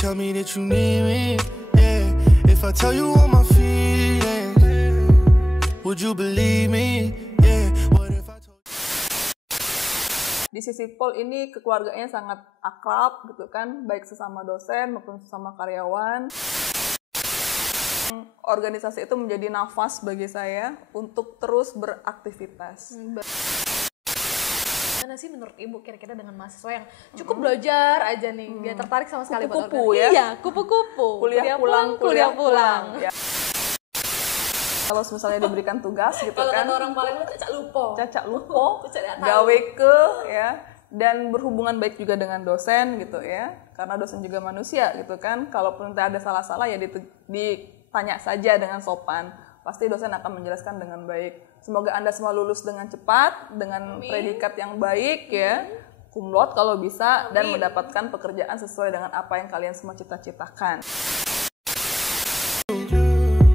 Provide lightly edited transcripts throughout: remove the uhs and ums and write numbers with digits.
tell me that you need me? Yeah. If I tell you all my feelings, would you believe me? Yeah. What if I told you? Di Sisipol ini kekeluarganya sangat akrab gitu kan, baik sesama dosen maupun sesama karyawan. Organisasi itu menjadi nafas bagi saya untuk terus beraktivitas. Mana sih menurut Ibu kira-kira dengan mahasiswa yang cukup belajar aja nih, nggak tertarik sama sekali buat Kupu-kupu organisasi? ya? Iya, kupu-kupu. Kuliah pulang. Ya. Kalau misalnya diberikan tugas gitu Kalau kan, kata orang Palembang cacak lupo. gawe ke ya, dan berhubungan baik juga dengan dosen gitu ya, karena dosen juga manusia gitu kan. Kalaupun ada salah-salah ya ditanya saja dengan sopan, pasti dosen akan menjelaskan dengan baik. Semoga Anda semua lulus dengan cepat, dengan predikat yang baik ya, cum laude kalau bisa, dan mendapatkan pekerjaan sesuai dengan apa yang kalian semua cita-citakan.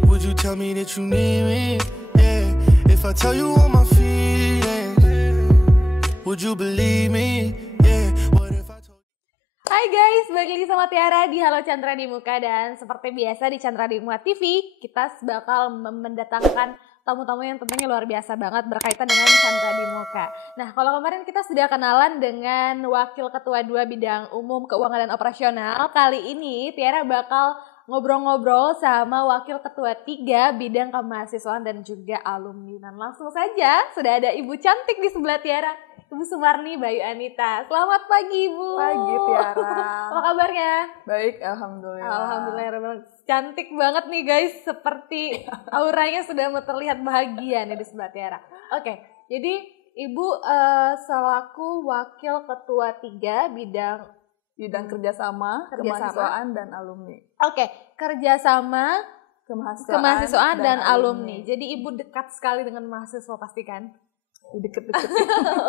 Would you tell me that you need me? Yeah. If I tell you all my feelings, would you believe me? Yeah. What if I told you? Hai guys, balik lagi sama Tiara di Halo Chandra di Muka. Dan seperti biasa di Chandra di Muka TV, kita bakal mendatangkan tamu-tamu yang tentunya luar biasa banget berkaitan dengan Chandra di Muka. Nah, kalau kemarin kita sudah kenalan dengan Wakil Ketua 2 Bidang Umum Keuangan dan Operasional, kali ini Tiara bakal ngobrol-ngobrol sama Wakil Ketua 3 Bidang Kemahasiswaan dan juga Alumni. Dan langsung saja, sudah ada Ibu cantik di sebelah Tiara, Ibu Sumarni Bayu Anita. Selamat pagi, Ibu. Pagi, Tiara. Apa kabarnya? Baik, alhamdulillah. Alhamdulillah, cantik banget nih guys. Seperti auranya sudah terlihat bahagia nih di sebelah Tiara. Oke, jadi Ibu selaku Wakil Ketua 3 Bidang kerjasama, kemahasiswaan dan alumni. Oke, kerjasama, kemahasiswaan dan alumni. Jadi Ibu dekat sekali dengan mahasiswa pasti kan? Deket-deket.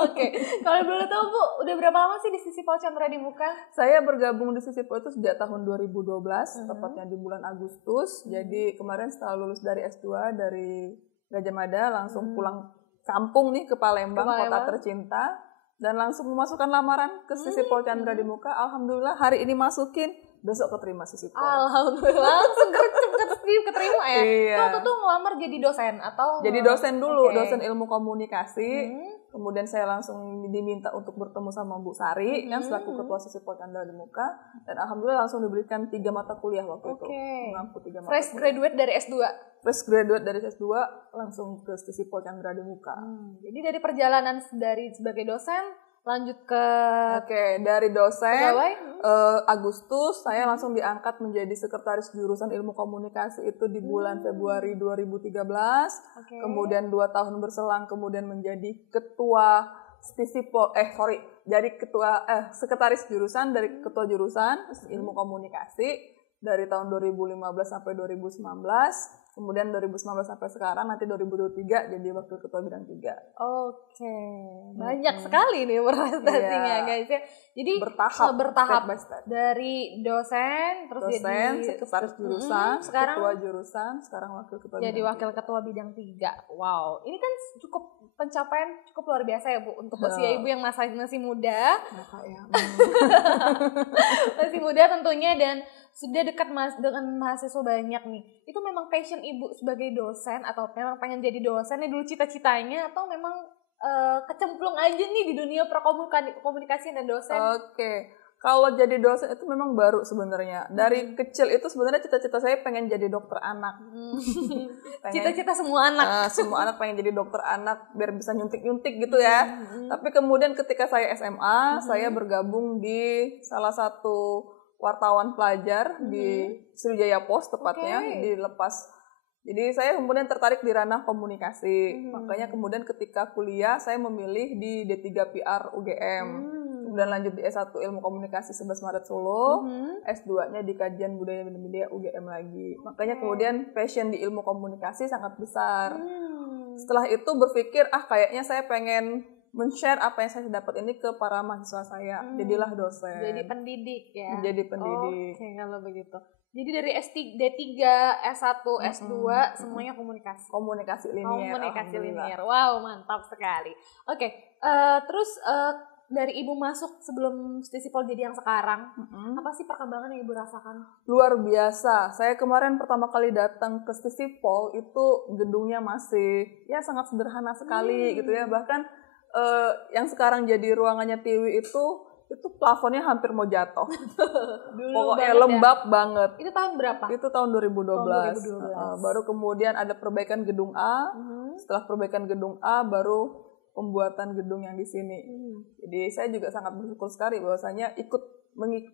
Oke, kalau boleh tahu Bu, udah berapa lama sih di Sisipol Chandra di Muka? Saya bergabung di Sisipol itu sejak tahun 2012, tepatnya di bulan Agustus. Jadi kemarin setelah lulus dari S2 dari Gajah Mada, langsung pulang kampung nih ke Palembang, kota tercinta. Dan langsung memasukkan lamaran ke Sisipol Chandra di Muka. Alhamdulillah hari ini masukin, besok keterima Sisipol. Alhamdulillah, langsung keterima ya? Iya. Waktu itu ngelamar jadi dosen atau? Jadi dosen dulu, Okay. dosen ilmu komunikasi. Kemudian saya langsung diminta untuk bertemu sama Bu Sari, kan selaku Ketua Sisipol Chandra di Muka. Dan alhamdulillah langsung diberikan 3 mata kuliah waktu itu. Mengampu 3 mata Fresh kuliah. graduate dari S2? Fresh graduate dari S2 langsung ke Sisipol Chandra di Muka. Jadi dari perjalanan dari sebagai dosen lanjut ke Oke, dari dosen pegawai? Agustus saya langsung diangkat menjadi sekretaris jurusan ilmu komunikasi itu di bulan Februari 2013. Kemudian 2 tahun berselang kemudian menjadi ketua sekretaris jurusan dari ketua jurusan ilmu komunikasi dari tahun 2015 sampai 2019. Kemudian 2019 sampai sekarang, nanti 2023 jadi wakil ketua bidang 3. Oke, banyak sekali nih prestasinya guys ya. Jadi bertahap step by step. dari dosen, terus jadi sekretaris jurusan, sekarang ketua jurusan, sekarang wakil ketua jadi bidang wakil ketua bidang 3. Wow, ini kan cukup pencapaian cukup luar biasa ya Bu untuk usia Ibu yang masih muda. Masih muda tentunya dan sudah dekat dengan mahasiswa banyak nih. Itu memang passion Ibu sebagai dosen atau memang pengen jadi dosen nih dulu cita-citanya atau memang kecemplung aja nih di dunia perkomunikasi dan dosen? Oke. Kalau jadi dosen itu memang baru sebenarnya. Dari kecil itu sebenarnya cita-cita saya pengen jadi dokter anak. Cita-cita semua anak. Semua anak pengen jadi dokter anak biar bisa nyuntik-nyuntik gitu ya. Tapi kemudian ketika saya SMA, saya bergabung di salah satu wartawan pelajar di Sriwijaya Pos tepatnya di Lepas. Jadi saya kemudian tertarik di ranah komunikasi. Makanya kemudian ketika kuliah saya memilih di D3 PR UGM. Kemudian lanjut di S1 Ilmu Komunikasi 11 Maret Solo. S2-nya di Kajian Budaya dan Media UGM lagi. Makanya kemudian passion di ilmu komunikasi sangat besar. Setelah itu berpikir kayaknya saya pengen men-share apa yang saya dapat ini ke para mahasiswa saya. Jadilah dosen. Jadi pendidik ya. Jadi pendidik. Oke, kalau begitu. Jadi dari D3, S1, S2 semuanya komunikasi. Komunikasi linier. Komunikasi linier. Wow, mantap sekali. Oke, terus dari Ibu masuk sebelum Stisipol jadi yang sekarang, apa sih perkembangan yang Ibu rasakan? Luar biasa. Saya kemarin pertama kali datang ke Stisipol itu gedungnya masih ya sangat sederhana sekali gitu ya. Bahkan yang sekarang jadi ruangannya Tiwi itu plafonnya hampir mau jatuh. Pokoknya lembab banget. Itu tahun berapa? Itu tahun 2012. Baru kemudian ada perbaikan gedung A. Setelah perbaikan gedung A baru pembuatan gedung yang di sini. Jadi saya juga sangat bersyukur sekali bahwasanya ikut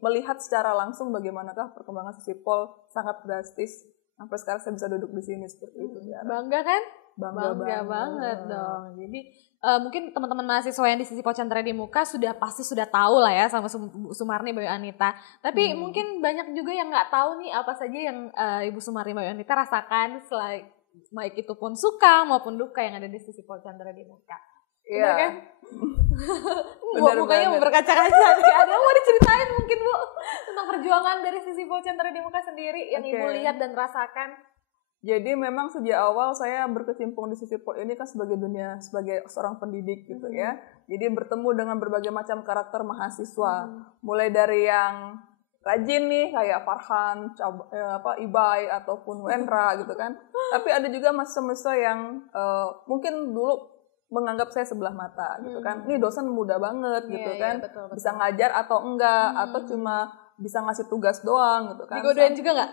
melihat secara langsung bagaimanakah perkembangan Stisipol sangat drastis sampai sekarang saya bisa duduk di sini seperti itu. Ya. Bangga kan? Bangga banget dong. Jadi mungkin teman-teman mahasiswa yang di Stisipol Chandra di Muka pasti sudah tahu lah ya sama Sumarni Bayu Anita. Tapi mungkin banyak juga yang nggak tahu nih apa saja yang Ibu Sumarni Bayu Anita rasakan baik itu pun suka maupun duka yang ada di Stisipol Chandra di Muka. Iya kan? banget. Mukanya berkaca-kaca. Ada mau diceritain mungkin Bu tentang perjuangan dari Stisipol Chandra di Muka sendiri yang Ibu lihat dan rasakan? Jadi memang sejak awal saya berkecimpung di Stisipol ini kan sebagai seorang pendidik gitu ya. Jadi bertemu dengan berbagai macam karakter mahasiswa. Mulai dari yang rajin nih kayak Farhan, Ibai ataupun Wendra gitu kan. Tapi ada juga mahasiswa yang mungkin dulu menganggap saya sebelah mata gitu kan. Ini dosen muda banget gitu kan. Betul. Bisa ngajar atau enggak atau cuma bisa ngasih tugas doang gitu kan. Digodain juga enggak?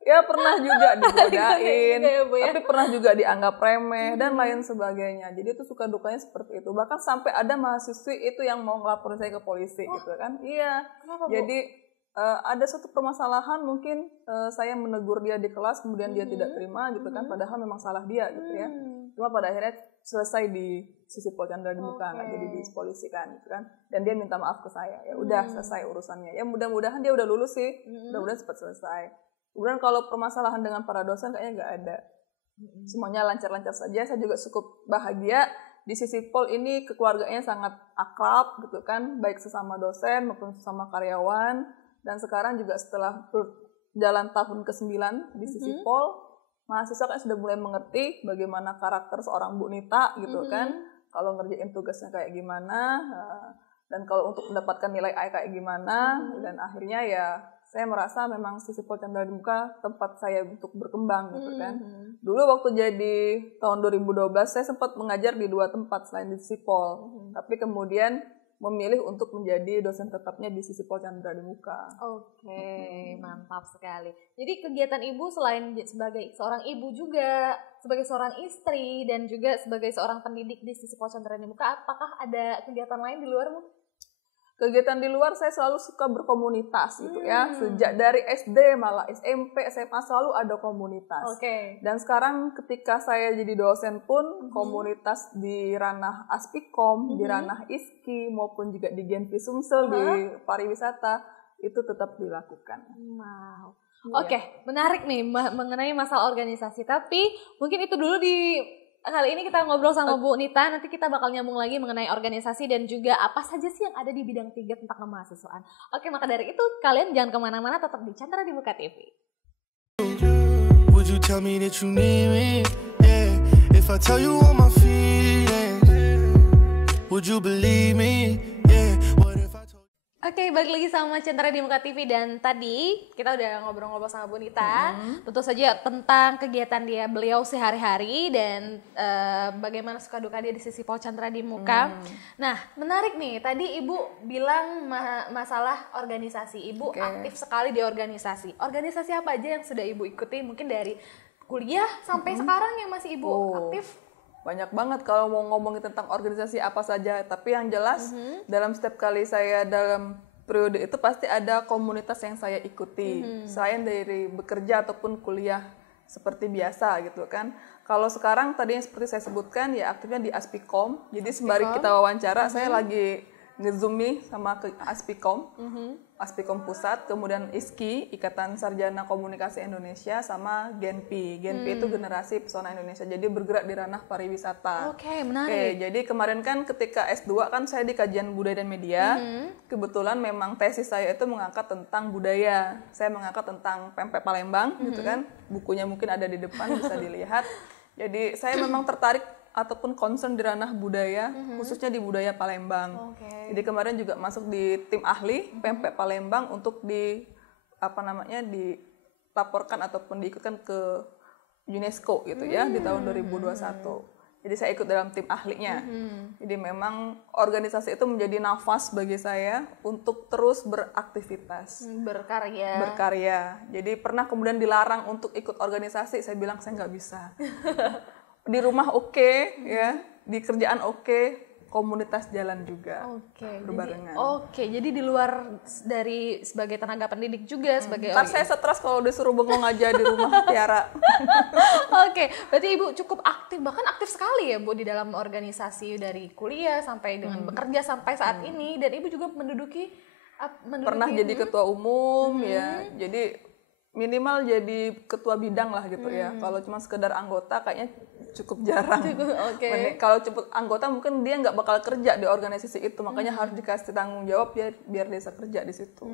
Ya pernah juga digodain, tapi pernah juga dianggap remeh dan lain sebagainya. Jadi itu suka dukanya seperti itu. Bahkan sampai ada mahasiswi itu yang mau ngelaporin saya ke polisi gitu kan. Iya. Kenapa, Bu? Jadi ada suatu permasalahan mungkin saya menegur dia di kelas kemudian dia tidak terima gitu kan. Padahal memang salah dia gitu ya. Cuma pada akhirnya selesai di Stisipol Chandra di Muka, nggak jadi dipolisikan gitu kan. Dan dia minta maaf ke saya. Ya udah selesai urusannya. Ya mudah-mudahan dia udah lulus sih. Mudah-mudahan cepat selesai. Kemudian kalau permasalahan dengan para dosen kayaknya nggak ada. Semuanya lancar-lancar saja. Saya juga cukup bahagia. Di Stisipol ini kekeluargaannya sangat akrab gitu kan. Baik sesama dosen maupun sesama karyawan. Dan sekarang juga setelah berjalan tahun ke-9 di Stisipol, mahasiswa kan sudah mulai mengerti bagaimana karakter seorang Bu Nita gitu kan. Kalau ngerjain tugasnya kayak gimana. Dan kalau untuk mendapatkan nilai A kayak gimana. Dan akhirnya ya saya merasa memang Stisipol Chandra di Muka tempat saya untuk berkembang gitu kan. Dulu waktu jadi tahun 2012 saya sempat mengajar di 2 tempat selain di Stisipol. Tapi kemudian memilih untuk menjadi dosen tetapnya di Stisipol Chandra di Muka. Oke, mantap sekali. Jadi kegiatan Ibu selain sebagai seorang ibu juga, sebagai seorang istri dan juga sebagai seorang pendidik di Stisipol Chandra di Muka, apakah ada kegiatan lain di luar, Bu? Kegiatan di luar saya selalu suka berkomunitas gitu ya. Sejak dari SD malah SMP, SMA selalu ada komunitas. Dan sekarang ketika saya jadi dosen pun komunitas di ranah Aspikom, di ranah ISKI maupun juga di Genpi Sumsel di pariwisata itu tetap dilakukan. Wow. Oke, menarik nih mengenai masalah organisasi. Tapi mungkin itu dulu kali ini kita ngobrol sama Bu Nita, nanti kita bakal nyambung lagi mengenai organisasi dan juga apa saja sih yang ada di bidang 3 tentang kemahasiswaan. Oke, maka dari itu kalian jangan kemana-mana, tetap di Chandra di Muka TV. Would you tell me that you need me? Yeah. If I tell you all my feelings, would you believe me? Yeah. What if I told Oke, balik lagi sama Chandra di Muka TV dan tadi kita udah ngobrol-ngobrol sama Bu Nita, tentu saja tentang kegiatan beliau sehari-hari dan bagaimana suka duka dia di Stisipol Chandra di Muka. Nah, menarik nih, tadi Ibu bilang masalah organisasi. Ibu aktif sekali di organisasi. Organisasi apa aja yang sudah Ibu ikuti? Mungkin dari kuliah sampai sekarang yang masih Ibu aktif? Banyak banget kalau mau ngomongin tentang organisasi apa saja. Tapi yang jelas dalam setiap kali saya dalam periode itu pasti ada komunitas yang saya ikuti. Selain dari bekerja ataupun kuliah seperti biasa gitu kan. Kalau sekarang tadi yang seperti saya sebutkan ya aktifnya di Aspikom. Jadi sembari kita wawancara saya lagi nge-zoom nih sama ke Aspikom. Aspikom Pusat, kemudian ISKI, Ikatan Sarjana Komunikasi Indonesia, sama Genpi. Genpi itu Generasi Pesona Indonesia, jadi bergerak di ranah pariwisata. Oke, menarik. Jadi kemarin kan ketika S2 kan saya di kajian budaya dan media, kebetulan memang tesis saya itu mengangkat tentang budaya. Saya mengangkat tentang pempek Palembang, gitu kan. Bukunya mungkin ada di depan, bisa dilihat. Jadi saya memang tertarik ataupun concern di ranah budaya, khususnya di budaya Palembang. Jadi kemarin juga masuk di tim ahli Pemprov Palembang untuk dilaporkan ataupun diikutkan ke UNESCO gitu ya di tahun 2021. Jadi saya ikut dalam tim ahlinya. Jadi memang organisasi itu menjadi nafas bagi saya untuk terus beraktivitas. Berkarya. Jadi pernah kemudian dilarang untuk ikut organisasi, saya bilang saya nggak bisa. Di rumah oke, ya, di kerjaan oke, komunitas jalan juga. Berbarengan. Jadi di luar dari sebagai tenaga pendidik juga sebagai Ntar saya stres kalau disuruh bengong aja di rumah Tiara. Berarti Ibu cukup aktif, bahkan aktif sekali ya Bu di dalam organisasi dari kuliah sampai dengan bekerja sampai saat ini, dan Ibu juga menduduki pernah jadi ketua umum ya. Jadi minimal jadi ketua bidang lah gitu ya. Kalau cuma sekedar anggota kayaknya cukup jarang. Kalau cukup anggota mungkin dia nggak bakal kerja di organisasi itu, makanya harus dikasih tanggung jawab ya biar dia bisa kerja di situ.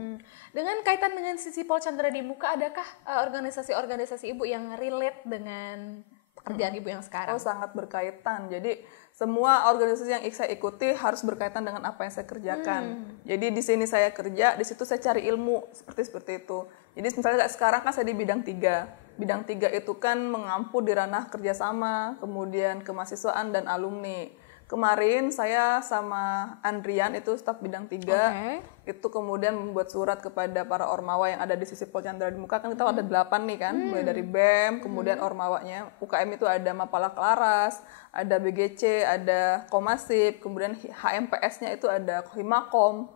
Dengan kaitan dengan Sisipol Chandra di Muka, adakah organisasi-organisasi Ibu yang relate dengan pekerjaan Ibu yang sekarang? Sangat berkaitan. Jadi semua organisasi yang saya ikuti harus berkaitan dengan apa yang saya kerjakan. Jadi di sini saya kerja, di situ saya cari ilmu seperti itu. Jadi misalnya sekarang kan saya di bidang 3. Bidang 3 itu kan mengampu di ranah kerjasama, kemudian kemahasiswaan dan alumni. Kemarin saya sama Andrian itu staf bidang 3, itu kemudian membuat surat kepada para ormawa yang ada di Sisipol Chandra di Muka. Kan kita ada 8 nih kan, mulai dari BEM, kemudian ormawanya. UKM itu ada Mapala Kelaras, ada BGC, ada Komasip, kemudian HMPS-nya itu ada Himakom,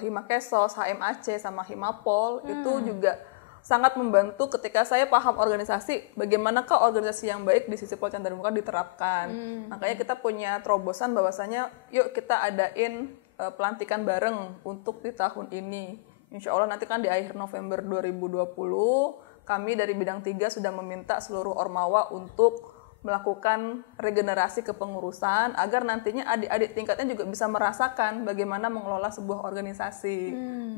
Himakesos, HMAC, sama Himapol. Itu juga sangat membantu ketika saya paham organisasi, bagaimanakah organisasi yang baik di Sisipol Chandra di Muka diterapkan. Makanya kita punya terobosan bahwasanya yuk kita adain pelantikan bareng untuk di tahun ini. Insya Allah nanti kan di akhir November 2020 kami dari bidang 3 sudah meminta seluruh ormawa untuk melakukan regenerasi kepengurusan agar nantinya adik-adik tingkatnya juga bisa merasakan bagaimana mengelola sebuah organisasi.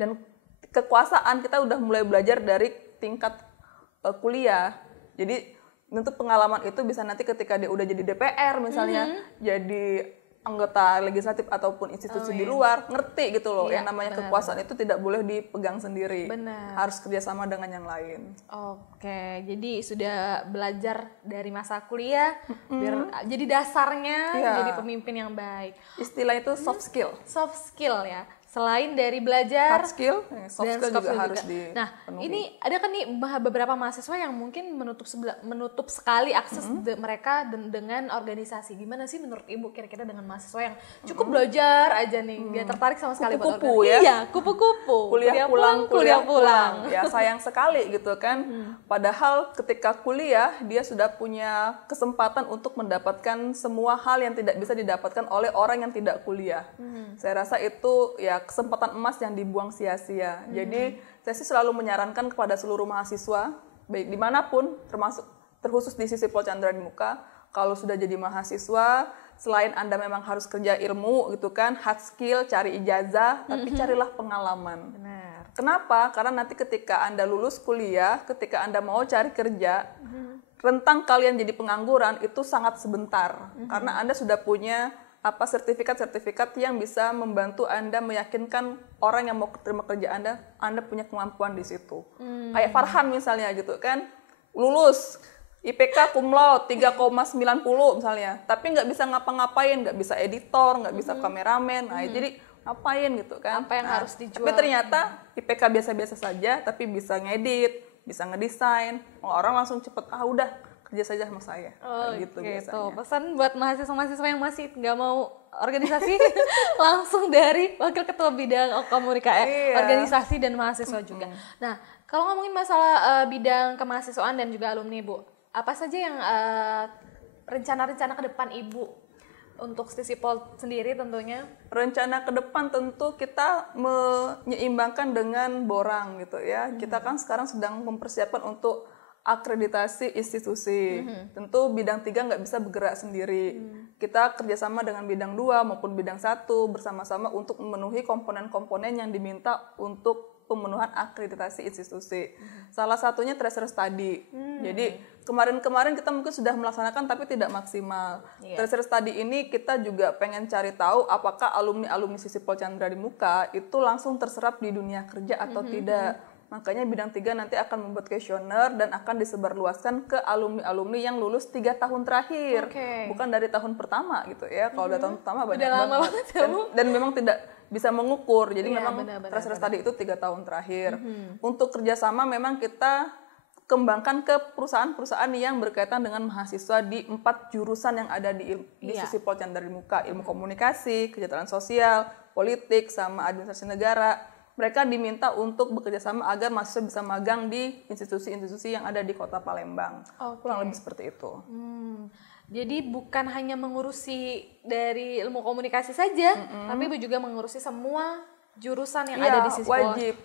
Dan kekuasaan kita udah mulai belajar dari tingkat kuliah. Jadi untuk pengalaman itu bisa nanti ketika dia udah jadi DPR misalnya, jadi anggota legislatif ataupun institusi di luar, ngerti gitu loh, yang namanya kekuasaan itu tidak boleh dipegang sendiri. Harus kerjasama dengan yang lain. Jadi sudah belajar dari masa kuliah, biar jadi dasarnya jadi pemimpin yang baik. Istilah itu soft skill. Soft skill ya. Selain dari belajar, hard skill, soft skill juga harus dipenuhi. Nah, ini ada kan nih beberapa mahasiswa yang mungkin menutup sekali akses mereka dengan organisasi. Gimana sih menurut Ibu kira-kira dengan mahasiswa yang cukup belajar aja nih, dia tertarik sama sekali buat organisasi? Ya? Iya, kupu-kupu. Kuliah pulang. Ya sayang sekali gitu kan. Padahal ketika kuliah dia sudah punya kesempatan untuk mendapatkan semua hal yang tidak bisa didapatkan oleh orang yang tidak kuliah. Saya rasa itu ya kesempatan emas yang dibuang sia-sia. Jadi saya sih selalu menyarankan kepada seluruh mahasiswa, baik dimanapun, terkhusus di Sisipol Chandra di Muka, kalau sudah jadi mahasiswa, selain Anda memang harus kerja ilmu gitu kan, hard skill, cari ijazah, tapi carilah pengalaman. Kenapa? Karena nanti ketika Anda lulus kuliah, ketika Anda mau cari kerja, rentang kalian jadi pengangguran itu sangat sebentar. Karena Anda sudah punya sertifikat-sertifikat yang bisa membantu Anda meyakinkan orang yang mau terima kerja Anda punya kemampuan di situ. Kayak Farhan misalnya gitu kan, lulus IPK cum laude 3,90 misalnya, tapi nggak bisa ngapa-ngapain, nggak bisa editor, nggak bisa kameramen, jadi ngapain gitu kan? Apa yang harus dijual? Tapi ternyata IPK biasa-biasa saja, tapi bisa ngedit, bisa ngedesain, orang langsung cepet udah kerja saja sama saya. Gitu biasanya. Pesan buat mahasiswa-mahasiswa yang masih nggak mau organisasi, langsung dari wakil ketua bidang komunikasi organisasi dan mahasiswa juga. Nah, kalau ngomongin masalah bidang kemahasiswaan dan juga alumni Bu, apa saja yang rencana-rencana ke depan Ibu untuk Sisipol sendiri tentunya? Rencana ke depan tentu kita menyeimbangkan dengan borang gitu ya. Kita kan sekarang sedang mempersiapkan untuk akreditasi institusi. Tentu bidang 3 nggak bisa bergerak sendiri. Kita kerjasama dengan bidang 2 maupun bidang 1 bersama-sama untuk memenuhi komponen-komponen yang diminta untuk pemenuhan akreditasi institusi. Salah satunya tracer study. Jadi kemarin-kemarin kita mungkin sudah melaksanakan tapi tidak maksimal. Tracer study ini kita juga pengen cari tahu apakah alumni-alumni Sisipol Chandra di Muka itu langsung terserap di dunia kerja atau tidak. Makanya bidang 3 nanti akan membuat kuesioner dan akan disebarluaskan ke alumni-alumni yang lulus 3 tahun terakhir. Bukan dari tahun pertama gitu ya. Kalau dari tahun pertama banyak banget. Dan memang tidak bisa mengukur. Jadi memang tracer study itu 3 tahun terakhir. Untuk kerjasama memang kita kembangkan ke perusahaan-perusahaan yang berkaitan dengan mahasiswa di 4 jurusan yang ada di Sisipol Chandra di Muka. Ilmu komunikasi, kesejahteraan sosial, politik, sama administrasi negara. Mereka diminta untuk bekerja sama agar mahasiswa bisa magang di institusi-institusi yang ada di Kota Palembang. Kurang lebih seperti itu. Jadi bukan hanya mengurusi dari ilmu komunikasi saja, tapi juga mengurusi semua jurusan yang ada di Sisipol. Wajib.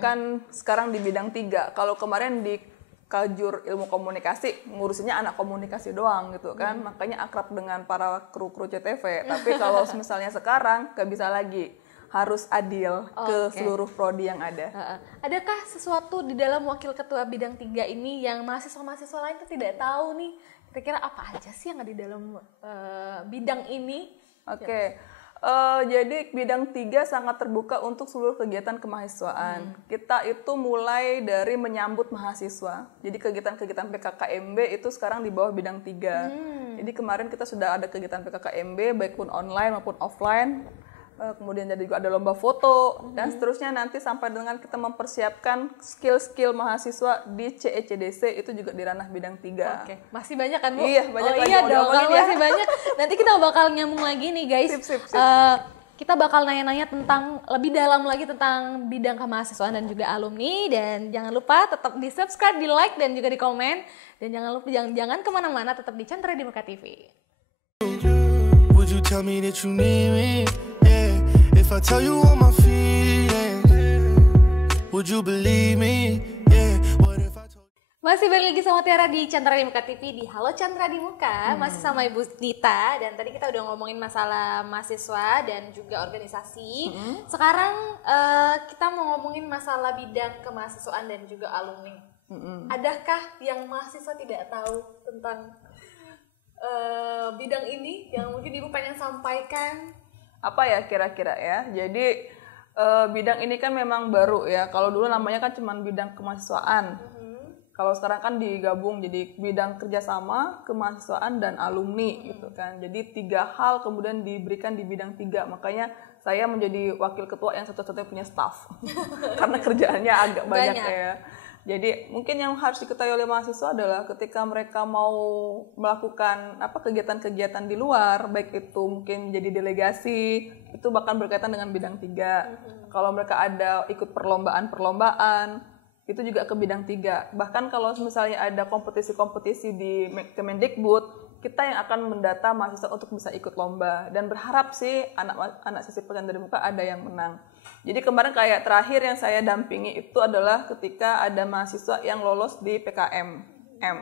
Kan sekarang di bidang 3. Kalau kemarin di Kajur ilmu komunikasi, ngurusinya anak komunikasi doang gitu kan. Makanya akrab dengan para kru-kru CTV. Tapi kalau misalnya sekarang gak bisa lagi. Harus adil ke seluruh prodi yang ada. Adakah sesuatu di dalam wakil ketua bidang 3 ini yang mahasiswa-mahasiswa lain tuh tidak tahu nih, kira-kira apa aja sih yang ada di dalam bidang ini? Jadi bidang 3 sangat terbuka untuk seluruh kegiatan kemahasiswaan. Kita itu mulai dari menyambut mahasiswa. Jadi kegiatan-kegiatan PKKMB itu sekarang di bawah bidang 3. Jadi kemarin kita sudah ada kegiatan PKKMB baik pun online maupun offline. Kemudian juga ada lomba foto dan seterusnya nanti sampai dengan kita mempersiapkan skill-skill mahasiswa di CECDC itu juga di ranah bidang 3. Masih banyak kan Bu? Iya, banyak lagi. Iya dong, kalau masih banyak. Nanti kita bakal nyambung lagi nih guys. Sip. Kita bakal nanya-nanya tentang lebih dalam lagi tentang bidang kemahasiswaan dan juga alumni. Dan jangan lupa tetap di subscribe, di like dan juga di komen. Dan jangan lupa jangan kemana-mana, tetap di Chandra di Muka TV. Would you tell me that you need me? If I tell you all my feelings, would you believe me? Yeah. What if I told you... Masih balik lagi sama Tiara di Chandra di Muka TV, di Halo Chandra di Muka. Masih sama Ibu Dita. Dan tadi kita udah ngomongin masalah mahasiswa dan juga organisasi. Sekarang kita mau ngomongin masalah bidang kemahasiswaan dan juga alumni. Adakah yang mahasiswa tidak tahu tentang bidang ini yang mungkin Ibu pengen sampaikan? Apa ya kira-kira ya? Jadi bidang ini kan memang baru ya. Kalau dulu namanya kan cuma bidang kemahasiswaan. Kalau sekarang kan digabung jadi bidang kerjasama, kemahasiswaan dan alumni gitu kan. Jadi 3 hal kemudian diberikan di bidang 3. Makanya saya menjadi wakil ketua yang satu-satunya punya staff. Karena kerjaannya agak banyak ya. Jadi mungkin yang harus diketahui oleh mahasiswa adalah ketika mereka mau melakukan kegiatan-kegiatan di luar, baik itu mungkin jadi delegasi, itu bahkan berkaitan dengan bidang 3. Kalau mereka ada ikut perlombaan, itu juga ke bidang 3. Bahkan kalau misalnya ada kompetisi-kompetisi di Kemendikbud, kita yang akan mendata mahasiswa untuk bisa ikut lomba. Dan berharap sih anak Sisipol Chandra di Muka ada yang menang. Jadi kemarin kayak terakhir yang saya dampingi itu adalah ketika ada mahasiswa yang lolos di PKM-M.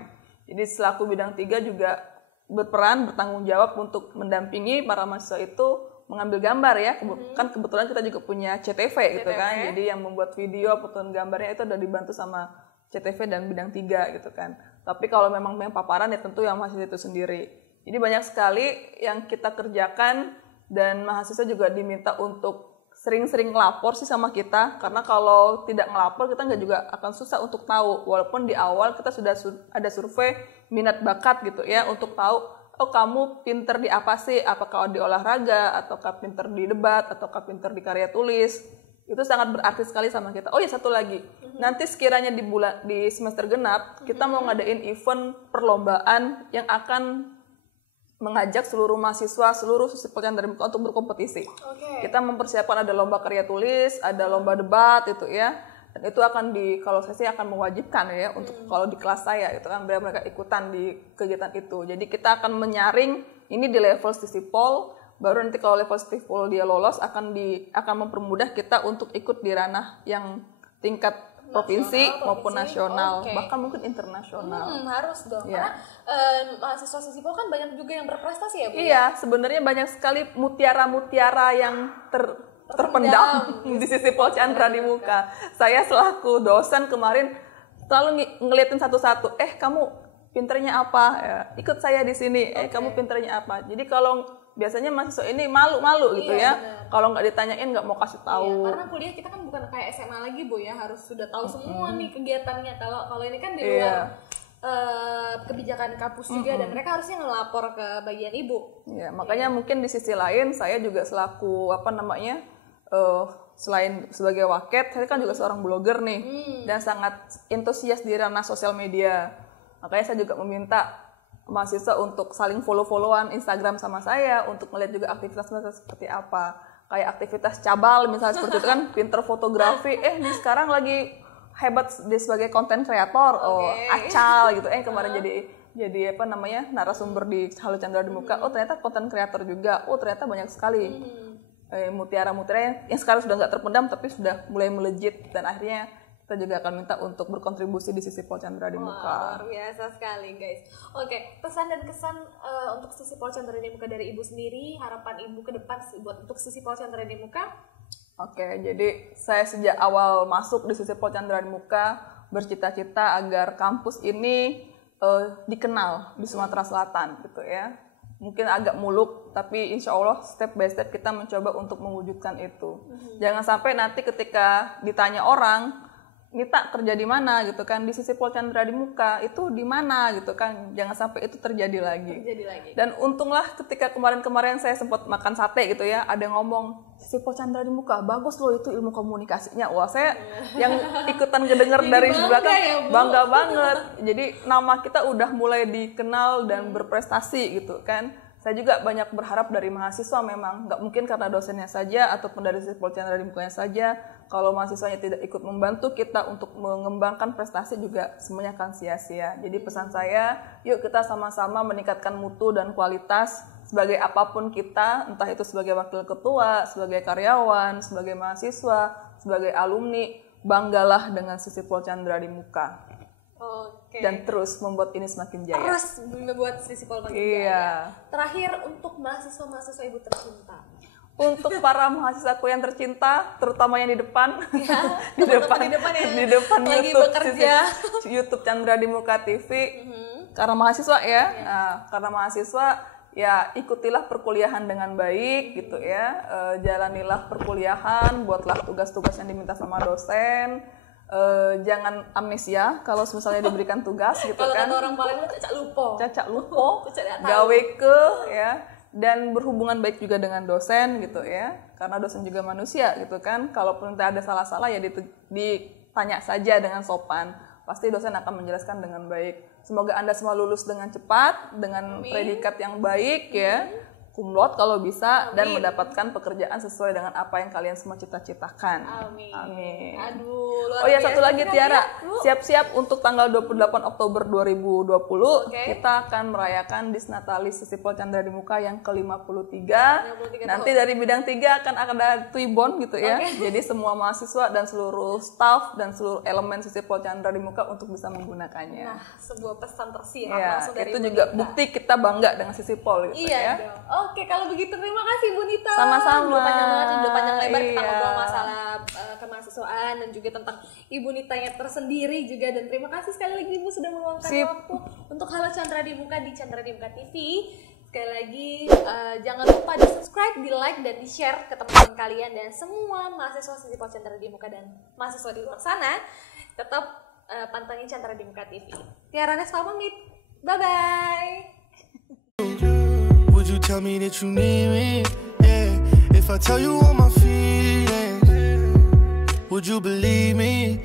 Jadi selaku bidang 3 juga bertanggung jawab untuk mendampingi para mahasiswa itu mengambil gambar ya. Kan kebetulan kita juga punya CTV gitu kan. Jadi yang membuat video, potongan gambarnya itu udah dibantu sama CTV dan bidang 3 gitu kan. Tapi kalau memang paparan ya tentu yang mahasiswa itu sendiri. Jadi banyak sekali yang kita kerjakan dan mahasiswa juga diminta untuk sering-sering ngelapor sih sama kita, karena kalau tidak ngelapor kita nggak juga akan susah untuk tahu, walaupun di awal kita sudah ada survei minat bakat gitu ya, untuk tahu, oh kamu pinter di apa sih, apakah di olahraga, ataukah pinter di debat, ataukah pinter di karya tulis, itu sangat berarti sekali sama kita. Oh ya satu lagi, nanti sekiranya di semester genap, kita mau ngadain event perlombaan yang akan mengajak seluruh mahasiswa, seluruh Sisipol Chandra di Muka untuk berkompetisi. Kita mempersiapkan ada lomba karya tulis, ada lomba debat itu ya. Dan itu akan kalau saya sih akan mewajibkan ya untuk kalau di kelas saya itu kan biar mereka ikutan di kegiatan itu. Jadi kita akan menyaring ini di level Sisipol, baru nanti kalau level Sisipol dia lolos akan mempermudah kita untuk ikut di ranah yang tingkat provinsi maupun nasional, bahkan mungkin internasional. Harus dong, karena mahasiswa Sisipol kan banyak juga yang berprestasi ya Bu? Iya, sebenarnya banyak sekali mutiara-mutiara yang terpendam di sisi Pol Chandra di muka. Saya selaku dosen kemarin selalu ngeliatin satu-satu, kamu pinternya apa? Ya, ikut saya di sini. Kamu pinternya apa? Jadi kalau biasanya mahasiswa ini malu-malu gitu ya. Kalau nggak ditanyain nggak mau kasih tahu. Karena kuliah kita kan bukan kayak SMA lagi, Bu ya, harus sudah tahu semua nih kegiatannya. Kalau ini kan di luar kebijakan kampus juga, dan mereka harusnya ngelapor ke bagian ibu. Ya, makanya mungkin di sisi lain saya juga selaku selain sebagai waket, saya kan juga seorang blogger nih dan sangat antusias di ranah sosial media. Makanya saya juga meminta mahasiswa untuk saling follow-followan Instagram sama saya untuk melihat juga aktivitas mereka seperti apa. Kayak aktivitas cabal misalnya seperti itu kan, pinter fotografi, nih sekarang lagi hebat sebagai konten kreator, Acal gitu, kemarin jadi narasumber di Halo Chandra di Muka, ternyata konten kreator juga, ternyata banyak sekali mutiara-mutiara yang sekarang sudah nggak terpendam tapi sudah mulai melejit, dan akhirnya kita juga akan minta untuk berkontribusi di sisi Pol Chandra di Muka. Luar biasa sekali guys. Oke, pesan dan kesan untuk sisi Pol Chandra di Muka dari ibu sendiri, harapan ibu ke depan buat untuk sisi Pol Chandra di Muka. Oke, jadi saya sejak awal masuk di sisi Pol Chandra di Muka bercita-cita agar kampus ini dikenal di Sumatera Selatan gitu ya. Mungkin agak muluk, tapi insya Allah step by step kita mencoba untuk mewujudkan itu. Jangan sampai nanti ketika ditanya orang, Nita kerja di mana gitu kan, di sisi Pol Chandra di Muka itu di mana gitu kan, jangan sampai itu terjadi lagi. Dan untunglah ketika kemarin-kemarin saya sempat makan sate gitu ya, ada yang ngomong sisi Pol Chandra di Muka bagus loh itu ilmu komunikasinya. Wah, saya yang ikutan kedenger dari belakang bangga banget. Jadi nama kita udah mulai dikenal dan berprestasi gitu kan. Saya juga banyak berharap dari mahasiswa, memang nggak mungkin karena dosennya saja ataupun dari sisi Pol Chandra di Mukanya saja. Kalau mahasiswanya tidak ikut membantu kita untuk mengembangkan prestasi juga semuanya akan sia-sia. Jadi pesan saya, yuk kita sama-sama meningkatkan mutu dan kualitas sebagai apapun kita, entah itu sebagai wakil ketua, sebagai karyawan, sebagai mahasiswa, sebagai alumni, banggalah dengan sisi Pol Chandra di Muka. Dan terus membuat ini semakin jaya. Terus membuat sisi Pol makin jaya. Terakhir untuk mahasiswa-mahasiswa ibu tercinta. Untuk para mahasiswaku yang tercinta, terutama yang di depan, di depan YouTube Chandra di Muka TV. Karena mahasiswa ya, karena mahasiswa ya ikutilah perkuliahan dengan baik gitu ya, jalanilah perkuliahan, buatlah tugas-tugas yang diminta sama dosen. Jangan amnesia kalau misalnya diberikan tugas gitu kan. Kalau orang paling cacak lupo, gawe ke ya, dan berhubungan baik juga dengan dosen gitu ya, karena dosen juga manusia gitu kan. Kalaupun ada salah-salah ya ditanya saja dengan sopan, pasti dosen akan menjelaskan dengan baik. Semoga Anda semua lulus dengan cepat, dengan predikat yang baik ya, cum laude kalau bisa, dan mendapatkan pekerjaan sesuai dengan apa yang kalian semua cita-citakan. Amin. Aduh, oh ya, satu lagi Tiara, siap-siap untuk tanggal 28 Oktober 2020 kita akan merayakan Disnatalis sisi Pol Chandra di Muka yang ke-53. Nanti dari bidang 3 akan ada Tuibon gitu ya. Jadi semua mahasiswa dan seluruh staff dan seluruh elemen sisi Pol Chandra di Muka untuk bisa menggunakannya. Nah, sebuah pesan tersirat ya, langsung dari itu juga bukti kita bangga dengan sisi Pol gitu ya. Oke, kalau begitu terima kasih Bu Nita. Sama-sama. Udah panjang banget, udah panjang lebar kita ngobrol masalah kemahasiswaan dan juga tentang Ibu Nitanya tersendiri juga. Dan terima kasih sekali lagi Ibu sudah meluangkan waktu untuk Halo Chandra di Muka di Chandra di Muka TV. Sekali lagi jangan lupa di subscribe, di like, dan di share ke teman-teman kalian. Dan semua mahasiswa sisi Pol Chandra di Muka dan mahasiswa di luar sana tetap pantengin Chandra di Muka TV. Tiara Nespa pamit. Bye-bye. Would you tell me that you need me? Yeah. If I tell you all my feelings, would you believe me?